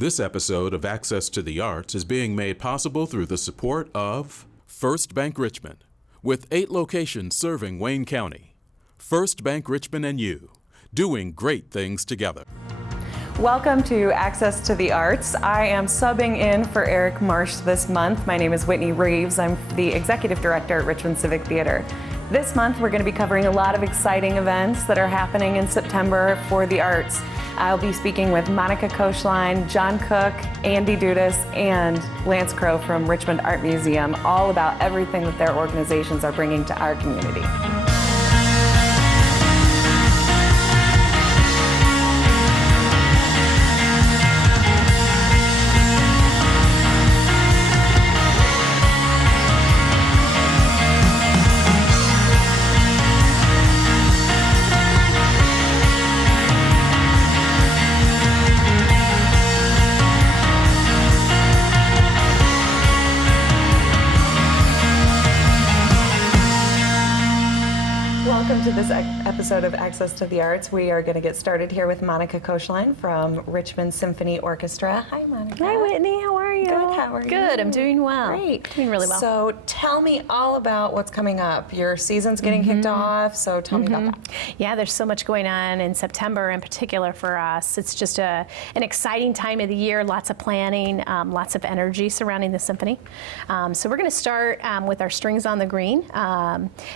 This episode of Access to the Arts is being made possible through the support of First Bank Richmond, with 8 locations serving Wayne County. First Bank Richmond and you, doing great things together. Welcome to Access to the Arts. I am subbing in for Eric Marsh this month. My name is Whitney Reeves. I'm the Executive Director at Richmond Civic Theater. This month we're going to be covering a lot of exciting events that are happening in September for the arts. I'll be speaking with Monica Koechlein, John Cook, Andy Dudas, and Lance Crow from Richmond Art Museum, all about everything that their organizations are bringing to our community. Welcome to this episode of Access to the Arts. We are going to get started here with Monica Koechlein from Richmond Symphony Orchestra. Hi, Monica. Hi, Whitney. How are you? Good. How are you? Good. I'm doing well. Great. Doing really well. So tell me all about what's coming up. Your season's getting kicked off, so tell me about that. Yeah, there's so much going on in September in particular for us. It's just an exciting time of the year, lots of planning, lots of energy surrounding the symphony. So we're going to start with our Strings on the Green.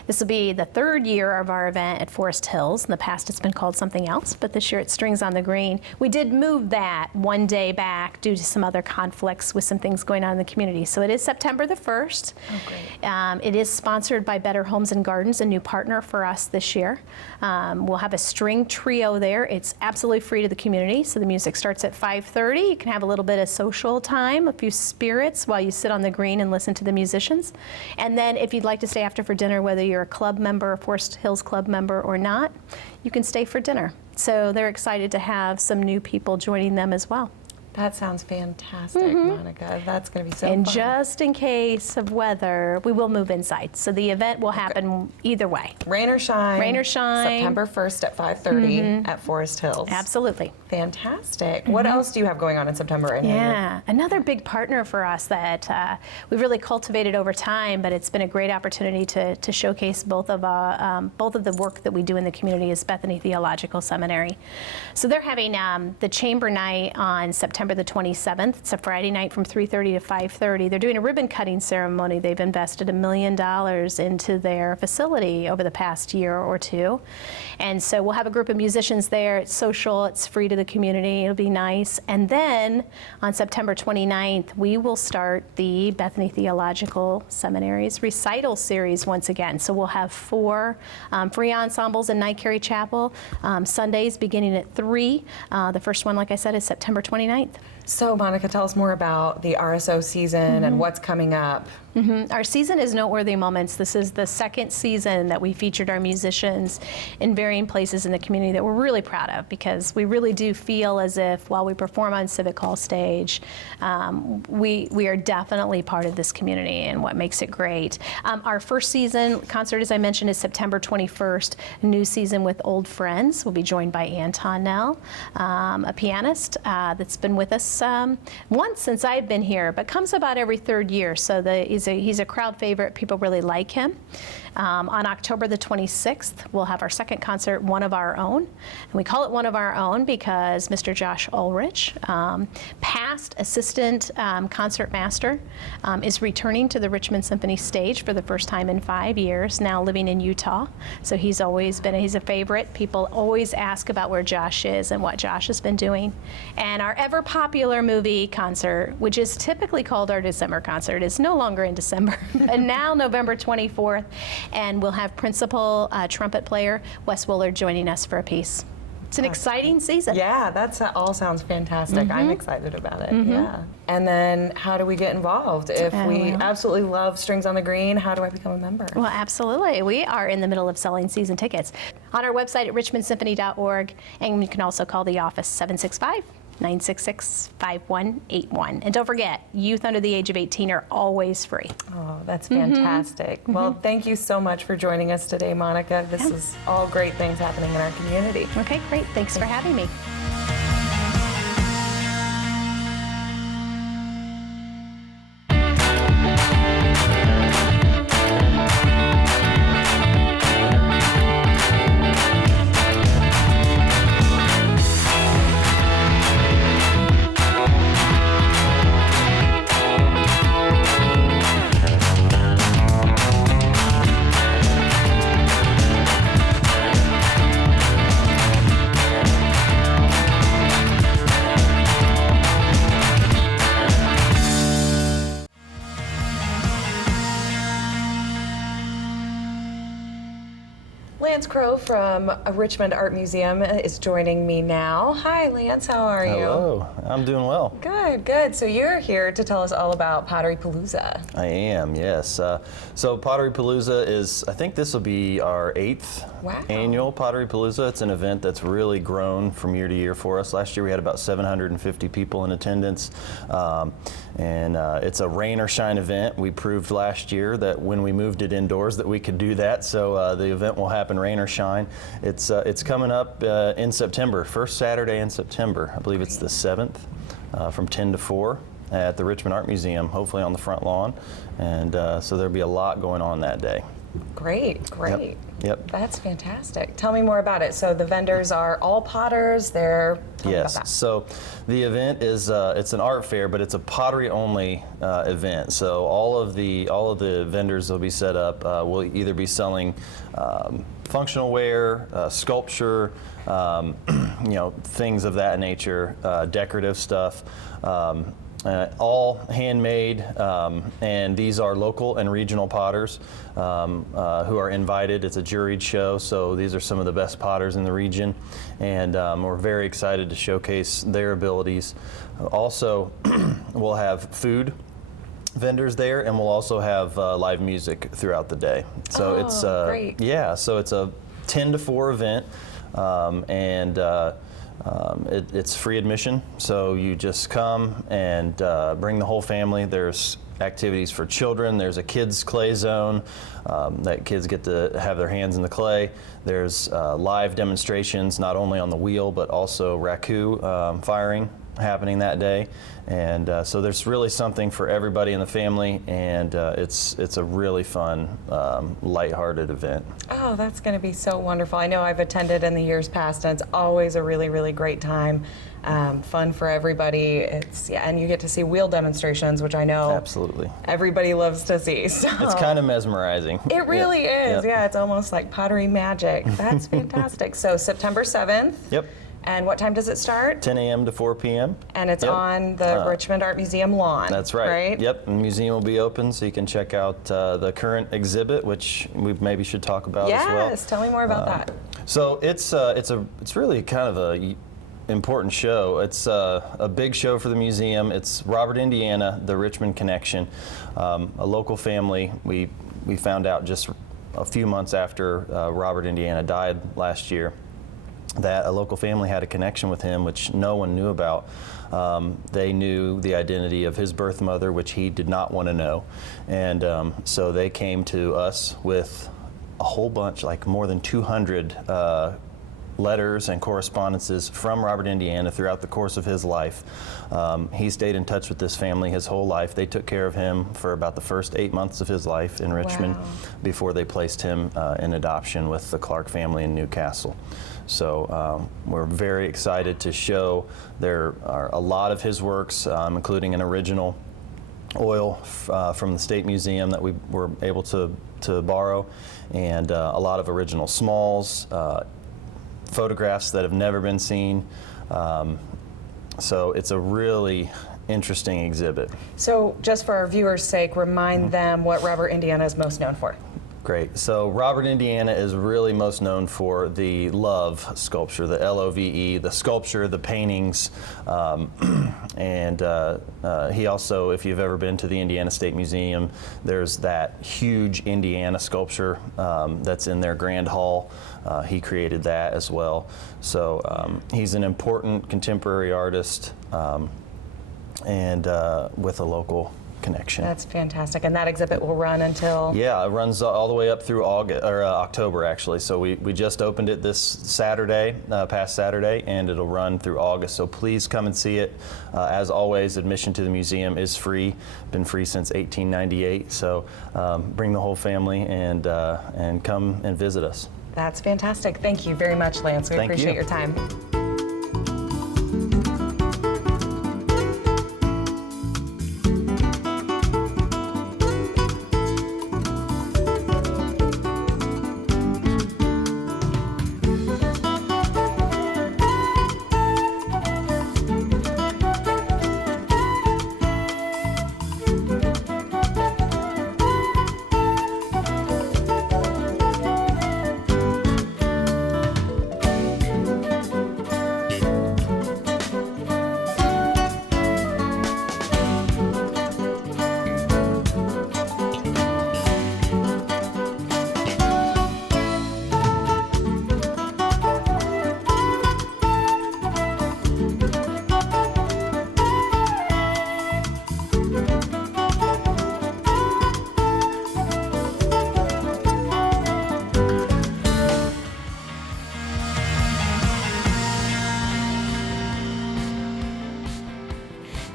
This will be the third year of our event at Forest Hills. In the past it's been called something else, but this year it's Strings on the Green. We did move that one day back due to some other conflicts with some things going on in the community. So it is September the 1st. Oh, great. It is sponsored by Better Homes and Gardens, a new partner for us this year. We'll have a string trio there. It's absolutely free to the community, so the music starts at 5:30. You can have a little bit of social time, a few spirits while you sit on the green and listen to the musicians. And then if you'd like to stay after for dinner, whether you're a club member, a Forest Hills Club member or not, you can stay for dinner. So they're excited to have some new people joining them as well. That sounds fantastic, Monica. That's going to be so And fun. just in case of weather, we will move inside. So the event will happen either way. Rain or shine. Rain or shine. September 1st at 5:30 at Forest Hills. Absolutely. Fantastic. What else do you have going on in September? Yeah, another big partner for us that we've really cultivated over time, but it's been a great opportunity to showcase both of the work that we do in the community is Bethany Theological Seminary. So they're having the Chamber Night on September the 27th. It's a Friday night from 3:30 to 5:30. They're doing a ribbon cutting ceremony. They've invested $1 million into their facility over the past year or two. And so we'll have a group of musicians there. It's social, it's free to the community, it'll be nice. And then on September 29th, we will start the Bethany Theological Seminary's recital series once again. So we'll have 4 free ensembles in Night Carey Chapel, Sundays beginning at 3. The first one, like I said, is September 29th. So, Monica, tell us more about the RSO season and what's coming up. Our season is Noteworthy Moments. This is the second season that we featured our musicians in varying places in the community that we're really proud of, because we really do feel as if while we perform on Civic Hall stage, we are definitely part of this community and what makes it great. Our first season concert, as I mentioned, is September 21st. A new season with old friends. We'll be joined by Anton Nell, a pianist that's been with us once since I've been here, but comes about every 3rd year. So he's a crowd favorite. People really like him. On October the 26th, we'll have our second concert, One of Our Own. And we call it One of Our Own because Mr. Josh Ulrich, past assistant concert master, is returning to the Richmond Symphony stage for the first time in 5 years, now living in Utah. So he's a favorite. People always ask about where Josh is and what Josh has been doing. And our ever popular movie concert, which is typically called our December concert, is no longer in December, but now November 24th. And we'll have principal trumpet player Wes Willard joining us for a piece. It's an exciting season. Yeah, that all sounds fantastic. I'm excited about it. Yeah. And then how do we get involved? If we absolutely love Strings on the Green, how do I become a member? Well, absolutely. We are in the middle of selling season tickets on our website at richmondsymphony.org, and you can also call the office 765-966-5181. And don't forget, youth under the age of 18 are always free. Oh, that's fantastic. Well, thank you so much for joining us today, Monica. This is all great things happening in our community. Okay, great. Thanks for having me. Lance Crow from Richmond Art Museum is joining me now. Hi, Lance. How are you? Hello. I'm doing well. Good, good. So you're here to tell us all about Pottery Palooza. I am, yes. So Pottery Palooza is, I think this will be our 8th annual Pottery Palooza. It's an event that's really grown from year to year for us. Last year we had about 750 people in attendance. It's a rain or shine event. We proved last year that when we moved it indoors that we could do that. So the event will happen rain or shine. It's coming up in September, first Saturday in September. I believe it's the 7th from 10 to 4 at the Richmond Art Museum, hopefully on the front lawn. And so there'll be a lot going on that day. Great, great. Yep. That's fantastic. Tell me more about it. So the vendors are all potters. Tell me about that. So the event is it's an art fair, but it's a pottery only event. So all of the vendors will be set up. Will either be selling functional wear, sculpture, things of that nature, decorative stuff. All handmade, and these are local and regional potters who are invited. It's a juried show, so these are some of the best potters in the region, and we're very excited to showcase their abilities. Also, we'll have food vendors there, and we'll also have live music throughout the day. So great. Yeah, so it's a 10 to 4 event, it's free admission, so you just come and bring the whole family. There's activities for children. There's a kids' clay zone that kids get to have their hands in the clay. There's live demonstrations, not only on the wheel, but also raku firing happening that day. And so there's really something for everybody in the family, and it's a really fun, lighthearted event. Oh, that's going to be so wonderful. I know I've attended in the years past, and it's always a really, really great time. Fun for everybody. And you get to see wheel demonstrations, which I know Absolutely. everybody loves to see. So. It's kind of mesmerizing. It really is. Yep. Yeah, it's almost like pottery magic. That's fantastic. So September 7th. Yep. And what time does it start? 10 a.m. to 4 p.m. And it's on the Richmond Art Museum lawn. That's right. Right? Yep. The museum will be open, so you can check out the current exhibit, which we maybe should talk about as well. Yes. Tell me more about that. So it's really kind of a important show. It's a big show for the museum. It's Robert, Indiana, the Richmond Connection, a local family. We found out just a few months after Robert, Indiana died last year, that a local family had a connection with him, which no one knew about. They knew the identity of his birth mother, which he did not want to know. And so they came to us with a whole bunch, like more than 200 letters and correspondences from Robert, Indiana throughout the course of his life. He stayed in touch with this family his whole life. They took care of him for about the first 8 months of his life in Richmond before they placed him in adoption with the Clark family in Newcastle. So we're very excited to show there are a lot of his works, including an original oil from the State Museum that we were able to borrow, and a lot of original smalls, photographs that have never been seen. So it's a really interesting exhibit. So just for our viewers' sake, remind them what Robert, Indiana is most known for. Great. So Robert, Indiana is really most known for the love sculpture, the LOVE, the sculpture, the paintings, and he also, if you've ever been to the Indiana State Museum, there's that huge Indiana sculpture that's in their Grand Hall. He created that as well. So he's an important contemporary artist and with a local connection. That's fantastic. And that exhibit will run until? Yeah, it runs all the way up through October, actually. So we just opened it this Saturday, past Saturday, and it'll run through August. So please come and see it. As always, admission to the museum is free. Been free since 1898. So bring the whole family and come and visit us. That's fantastic. Thank you very much, Lance. We appreciate your time.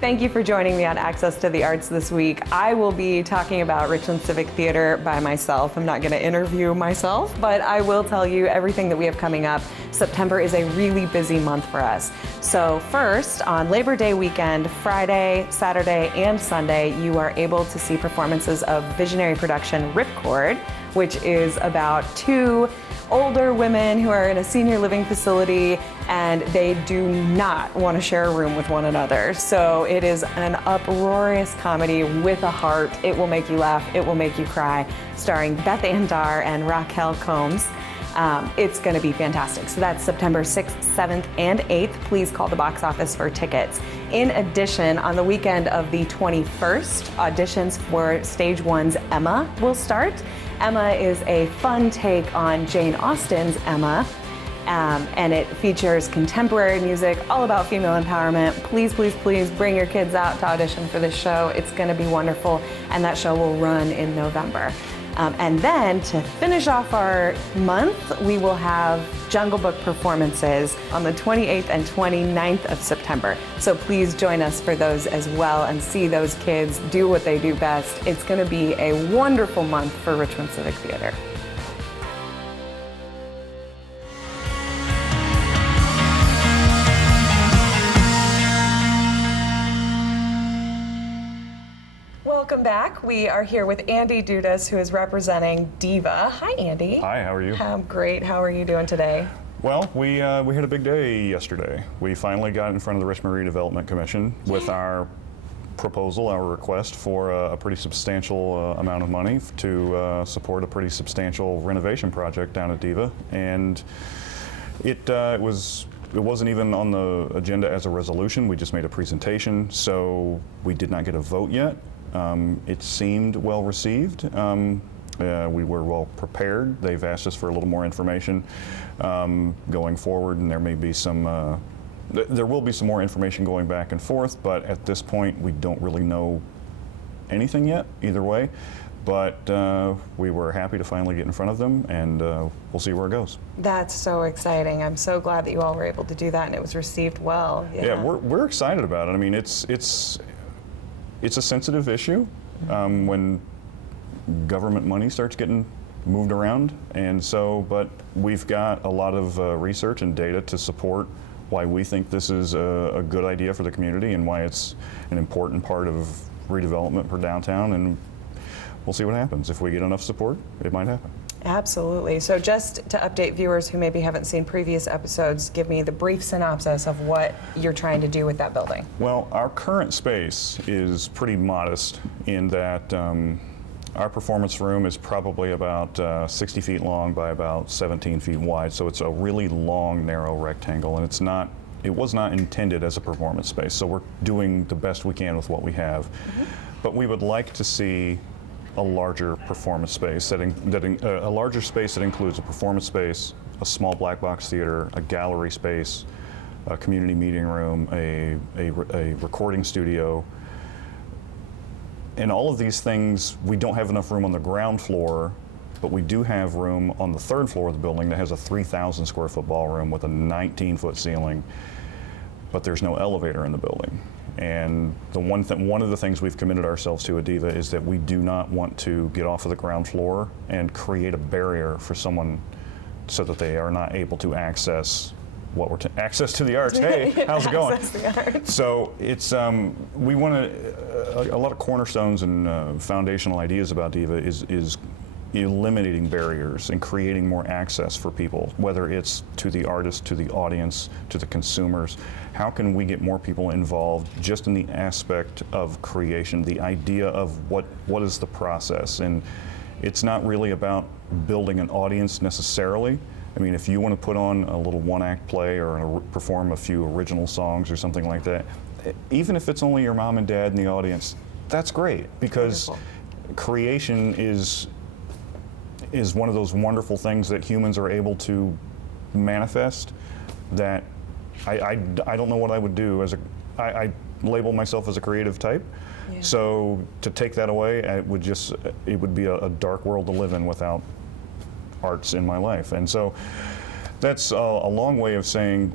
Thank you for joining me on Access to the Arts this week. I will be talking about Richmond Civic Theater by myself. I'm not going to interview myself, but I will tell you everything that we have coming up. September is a really busy month for us. So first, on Labor Day weekend, Friday, Saturday, and Sunday, you are able to see performances of visionary production Ripcord, which is about two older women who are in a senior living facility and they do not want to share a room with one another. So it is an uproarious comedy with a heart. It will make you laugh, it will make you cry, starring Beth Andar and Raquel Combs. It's going to be fantastic. So that's September 6th, 7th, and 8th. Please call the box office for tickets. In addition, on the weekend of the 21st, auditions for Stage 1's Emma will start. Emma is a fun take on Jane Austen's Emma, and it features contemporary music, all about female empowerment. Please, please, please bring your kids out to audition for this show. It's going to be wonderful, and that show will run in November. And then to finish off our month, we will have Jungle Book performances on the 28th and 29th of September. So please join us for those as well and see those kids do what they do best. It's going to be a wonderful month for Richmond Civic Theater. Welcome back. We are here with Andy Dudas, who is representing DIVA. Hi, Andy. Hi, how are you? I'm great. How are you doing today? Well, we had a big day yesterday. We finally got in front of the Richmond Redevelopment Commission with our proposal, our request for a pretty substantial amount of money to support a pretty substantial renovation project down at DIVA. And it wasn't even on the agenda as a resolution. We just made a presentation, so we did not get a vote yet. It seemed well received. We were well prepared. They've asked us for a little more information going forward, and there may be some, there will be some more information going back and forth, but at this point we don't really know anything yet, either way. But we were happy to finally get in front of them, and we'll see where it goes. That's so exciting. I'm so glad that you all were able to do that and it was received well. Yeah, we're excited about it. I mean, it's a sensitive issue when government money starts getting moved around, and so, but we've got a lot of research and data to support why we think this is a good idea for the community and why it's an important part of redevelopment for downtown, and we'll see what happens. If we get enough support, it might happen. Absolutely. So just to update viewers who maybe haven't seen previous episodes, give me the brief synopsis of what you're trying to do with that building. Well, our current space is pretty modest in that our performance room is probably about 60 feet long by about 17 feet wide. So it's a really long, narrow rectangle, and it was not intended as a performance space. So we're doing the best we can with what we have. Mm-hmm. But we would like to see a larger performance space, a larger space that includes a performance space, a small black box theater, a gallery space, a community meeting room, a recording studio. And all of these things, we don't have enough room on the ground floor, but we do have room on the third floor of the building that has a 3,000 square foot ballroom with a 19-foot ceiling, but there's no elevator in the building. And one of the things we've committed ourselves to at DIVA is that we do not want to get off of the ground floor and create a barrier for someone so that they are not able to access access to the arts. Hey, how's it going? Access the arts. So it's we want to a lot of cornerstones and foundational ideas about DIVA is eliminating barriers and creating more access for people, whether it's to the artists, to the audience, to the consumers. How can we get more people involved just in the aspect of creation, the idea of what is the process? And it's not really about building an audience necessarily. I mean, if you want to put on a little one-act play or perform a few original songs or something like that, even if it's only your mom and dad in the audience, that's great, because wonderful. Creation is one of those wonderful things that humans are able to manifest that I don't know what I would do as I label myself as a creative type. Yeah. So to take that away, it would be a dark world to live in without arts in my life. And so that's a long way of saying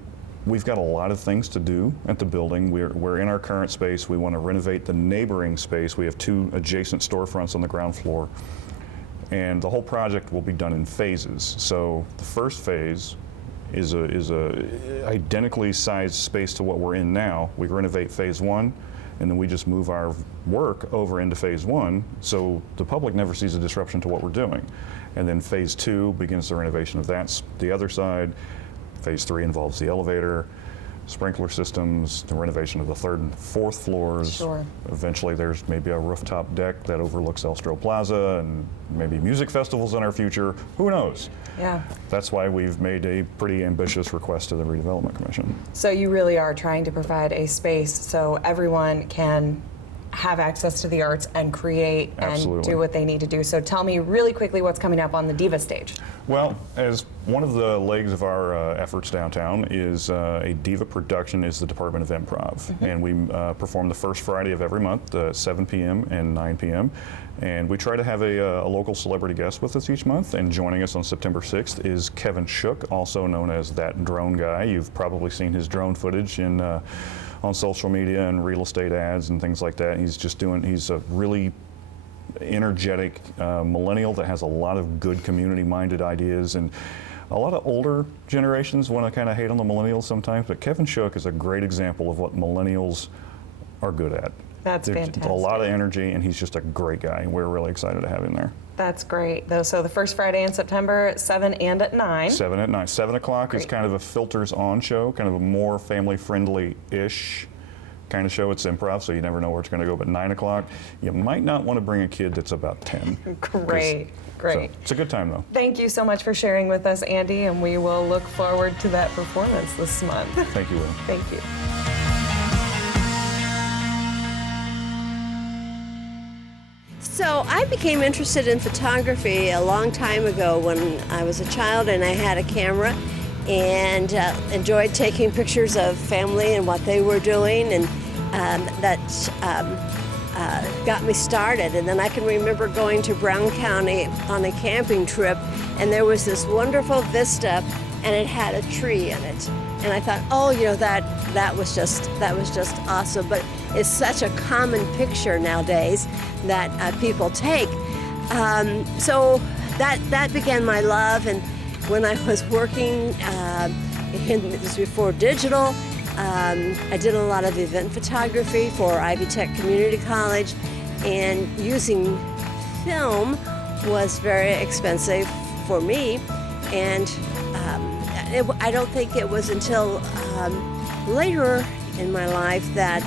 we've got a lot of things to do at the building. We're in our current space. We want to renovate the neighboring space. We have 2 adjacent storefronts on the ground floor. And the whole project will be done in phases. So the first phase is a identically sized space to what we're in now. We renovate phase 1, and then we just move our work over into phase 1, so the public never sees a disruption to what we're doing. And then phase 2 begins the renovation of that, the other side. Phase 3 involves the elevator, sprinkler systems, the renovation of the 3rd and 4th floors. Sure. Eventually there's maybe a rooftop deck that overlooks Elstro Plaza, and maybe music festivals in our future. Who knows? Yeah. That's why we've made a pretty ambitious request to the Redevelopment Commission. So you really are trying to provide a space so everyone can have access to the arts and create Absolutely. and do what they need to do. So tell me really quickly what's coming up on the DIVA stage. Well, as one of the legs of our efforts downtown is a DIVA production is the Department of Improv. And we perform the first Friday of every month, 7 p.m. and 9 p.m. And we try to have a local celebrity guest with us each month. And joining us on September 6th is Kevin Shook, also known as That Drone Guy. You've probably seen his drone footage in on social media and real estate ads and things like that. He's a really energetic millennial that has a lot of good community-minded ideas, and a lot of older generations want to kind of hate on the millennials sometimes, but Kevin Shook is a great example of what millennials are good at. That's There's fantastic. a lot of energy, and he's just a great guy, and we're really excited to have him there. That's great. So the first Friday in September at 7 and at 9. 7 at night. 7 o'clock is Great. kind of a filters on show, kind of a more family friendly-ish kind of show. It's improv, so you never know where it's going to go. But 9 o'clock, you might not want to bring a kid that's about 10. Great, great. So, it's a good time, though. Thank you so much for sharing with us, Andy, and we will look forward to that performance this month. Thank you, Will. Thank you. So I became interested in photography a long time ago when I was a child and I had a camera and enjoyed taking pictures of family and what they were doing, and that got me started. And then I can remember going to Brown County on a camping trip, and there was this wonderful vista and it had a tree in it. And I thought, oh, you know, that was just awesome. But it's such a common picture nowadays that people take. So that began my love. And when I was working, it was before digital, I did a lot of event photography for Ivy Tech Community College, and using film was very expensive for me. And I don't think it was until later in my life that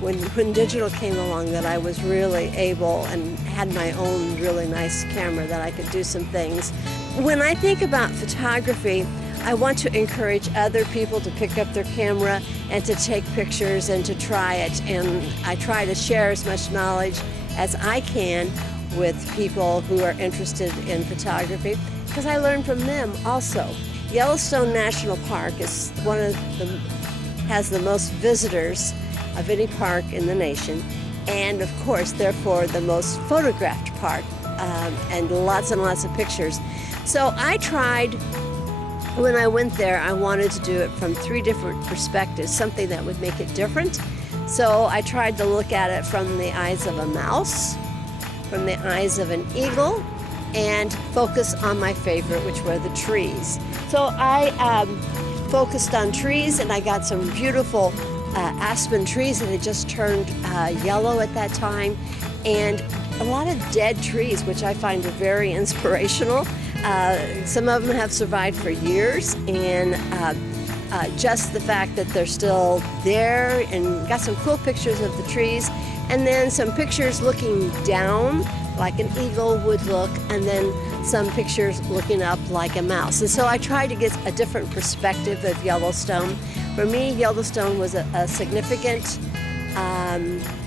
when digital came along that I was really able and had my own really nice camera that I could do some things. When I think about photography, I want to encourage other people to pick up their camera and to take pictures and to try it. And I try to share as much knowledge as I can with people who are interested in photography, because I learn from them also. Yellowstone National Park is has the most visitors of any park in the nation, and of course, therefore, the most photographed park, and lots of pictures. So I tried, when I went there, I wanted to do it from 3 different perspectives, something that would make it different. So I tried to look at it from the eyes of a mouse, from the eyes of an eagle, and focus on my favorite, which were the trees. So I focused on trees, and I got some beautiful aspen trees that had just turned yellow at that time, and a lot of dead trees, which I find are very inspirational. Some of them have survived for years, and just the fact that they're still there, and got some cool pictures of the trees, and then some pictures looking down like an eagle would look, and then some pictures looking up like a mouse. And so I tried to get a different perspective of Yellowstone. For me, Yellowstone was a significant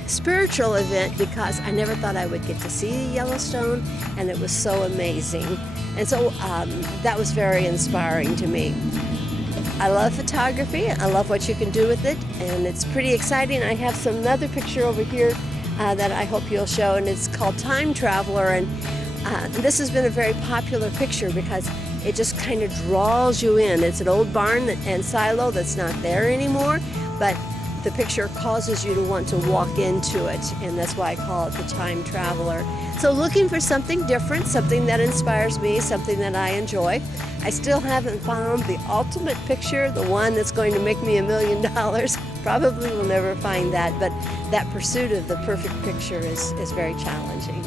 spiritual event, because I never thought I would get to see Yellowstone, and it was so amazing. And so that was very inspiring to me. I love photography. I love what you can do with it, and it's pretty exciting. I have another picture over here that I hope you'll show, and it's called Time Traveler. And this has been a very popular picture because it just kind of draws you in. It's an old barn and silo that's not there anymore, but the picture causes you to want to walk into it, and that's why I call it the time traveler. So looking for something different, something that inspires me, something that I enjoy. I still haven't found the ultimate picture, the one that's going to make me $1 million. Probably will never find that, but that pursuit of the perfect picture is very challenging.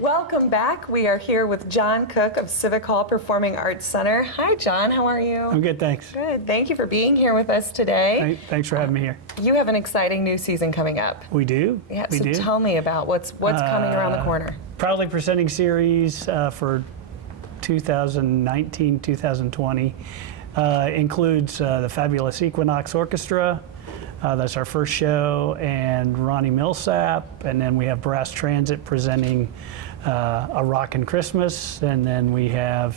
Welcome back. We are here with John Cook of Civic Hall Performing Arts Center. Hi, John. How are you? I'm good, thanks. Good. Thank you for being here with us today. Thanks for having me here. You have an exciing new season coming up. We do. Yeah. We So do. tell me about what's coming around the corner. Proudly presenting series for 2019-2020 includes the fabulous Equinox Orchestra. That's our first show, and Ronnie Millsap, and then we have Brass Transit presenting A Rockin' Christmas, and then we have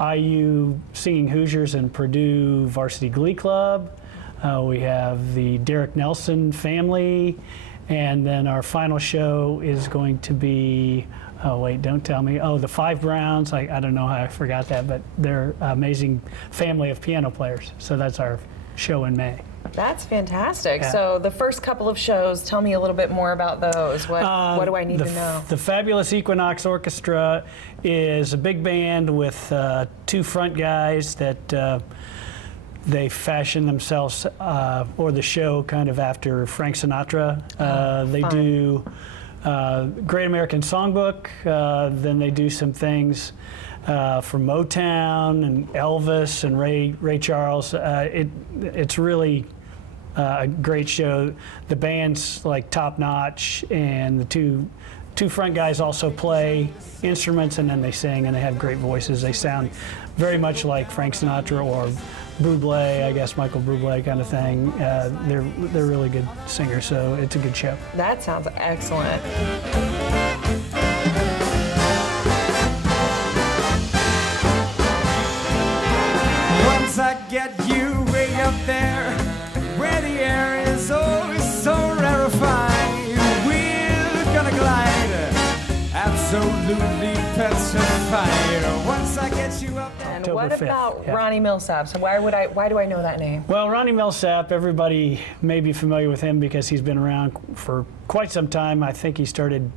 IU Singing Hoosiers and Purdue Varsity Glee Club. We have the Derek Nelson family, and then our final show is going to be, oh wait, don't tell me, the Five Browns. I don't know how I forgot that, but they're an amazing family of piano players. So that's our show in May. That's fantastic. Yeah. So the first couple of shows, tell me a little bit more about those. What do I need to know? The fabulous Equinox Orchestra is a big band with two front guys that they fashion themselves or the show kind of after Frank Sinatra. They fun. do Great American Songbook. Then they do some things from Motown and Elvis and Ray Charles. It's really a great show. The band's like top notch, and the two front guys also play instruments, and then they sing, and they have great voices. They sound very much like Frank Sinatra or Bublé, I guess Michael Bublé kind of thing. They're really good singers, so it's a good show. That sounds excellent. Once I get you way up there, where the air is oh so rarefied, we're gonna glide, absolutely petrified. Once I get you up there. And October what 5th, about yeah. Ronnie Millsap? So why do I know that name? Well, Ronnie Millsap, everybody may be familiar with him because he's been around for quite some time. I think he started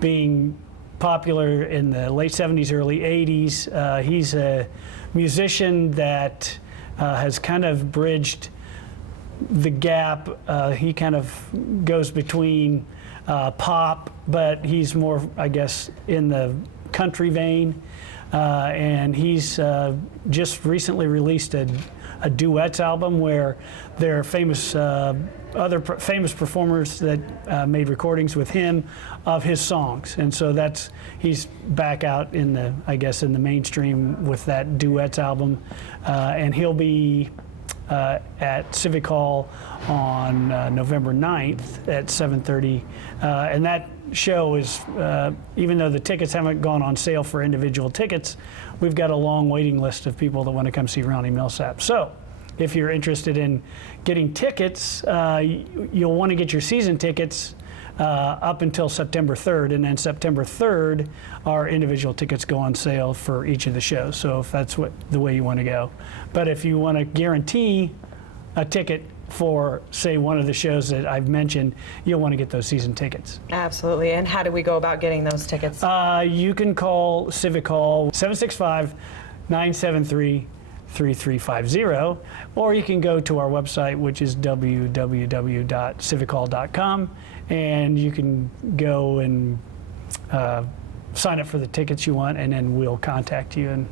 being popular in the late 70s, early 80s. He's a musician that has kind of bridged the gap. He kind of goes between pop, but he's more, I guess, in the country vein. And he's just recently released a duets album where there are famous other famous performers that made recordings with him of his songs, and so he's back out in the, I guess, in the mainstream with that duets album, and he'll be at Civic Hall on November 9th at 7:30, and that show is, even though the tickets haven't gone on sale for individual tickets, we've got a long waiting list of people that want to come see Ronnie Millsap. So if you're interested in getting tickets, you'll want to get your season tickets up until September 3rd, and then September 3rd, our individual tickets go on sale for each of the shows, so if that's the way you want to go. But if you want to guarantee a ticket for, say, one of the shows that I've mentioned, you'll want to get those season tickets. Absolutely. And how do we go about getting those tickets? You can call Civic Hall 765-973-3350, or you can go to our website, which is www.civichall.com, and you can go and sign up for the tickets you want, and then we'll contact you and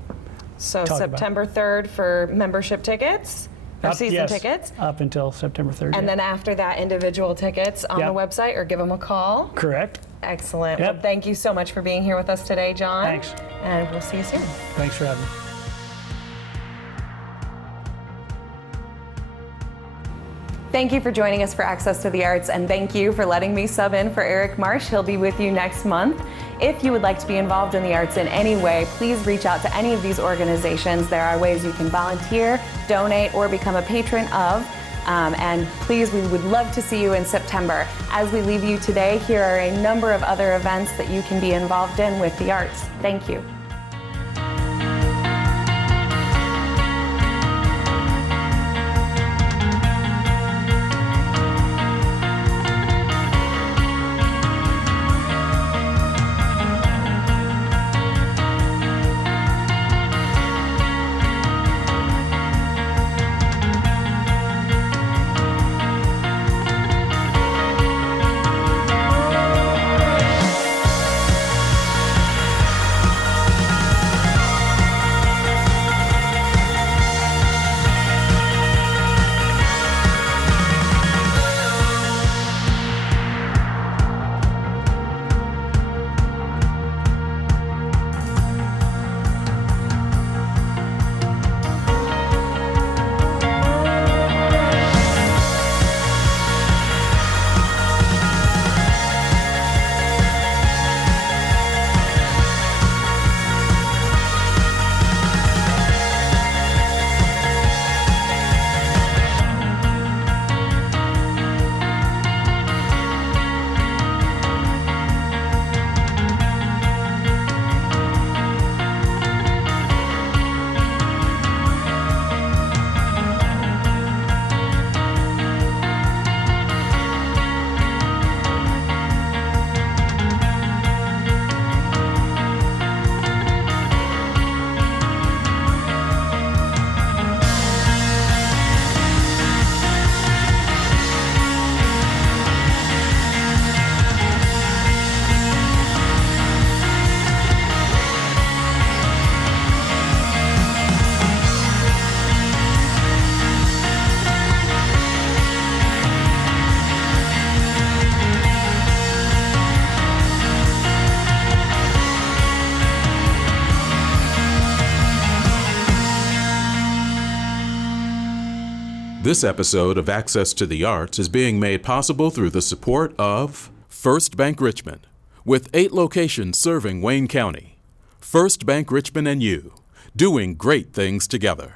So talk about it. September 3rd for membership tickets? Or season yes, tickets? up until September 3rd. And yeah. then after that, individual tickets on Yep. the website, or give them a call? Correct. Excellent. Yep. Well, thank you so much for being here with us today, John. Thanks. And we'll see you soon. Thanks for having me. Thank you for joining us for Access to the Arts, and thank you for letting me sub in for Eric Marsh. He'll be with you next month. If you would like to be involved in the arts in any way, please reach out to any of these organizations. There are ways you can volunteer, donate, or become a patron of. And please, we would love to see you in September. As we leave you today, here are a number of other events that you can be involved in with the arts. Thank you. This episode of Access to the Arts is being made possible through the support of First Bank Richmond, with 8 locations serving Wayne County. First Bank Richmond and you, doing great things together.